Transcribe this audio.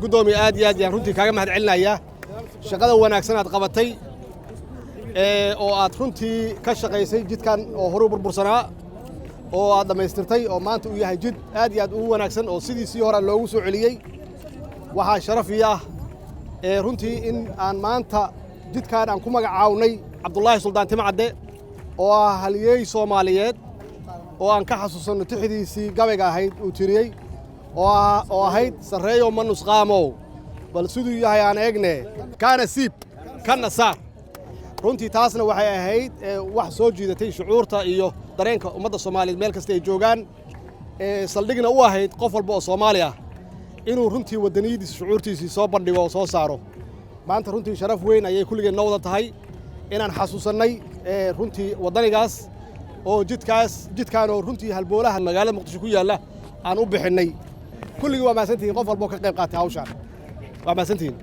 gudoomiye aad iyo aad ayaan runtii kaaga mahad celinayaa shaqada wanaagsan aad qabatay oo aad runtii ka shaqaysay jidkan oo horu burbursanaa oo aad dhamaystirtay oo maanta uu yahay jid aad iyo aad u wanaagsan oo sidiisii hore loogu soo celiyey waxaa sharaf ii ah runtii in aan maanta jidkan aan ku magacawnay Cabdullaahi Suldaan Timcadde oo ah halyeey Soomaaliyeed oo aan ka xasuusanno tixidiisii gabayga ahayd uu tiriyey oo ahayd sarreeyo ma nusqaamo bal siduu yahay aan eegne kana siib kana saar runtii taasna waxay ahayd wax soo jiidatay shucuurta iyo dareenka ummadda Soomaaliyeed meel kasta ay joogaan saldhigna u ahayd qof walba oo Soomaali ah inuu runtii wadaniyadiisa shucuurtiisa soo bandhigo oo soo saaro maanta runtii sharaf weyn ayay kulligeen noo wada tahay inaan xasuusannay runtii wadanigaas oo jidkaan oo runtii halboolaha magaalada Muqdisho ku yaala aan u bixinay kulligii waa maasantiin qof walba ka qayb qaatay hawshan waa maasantiin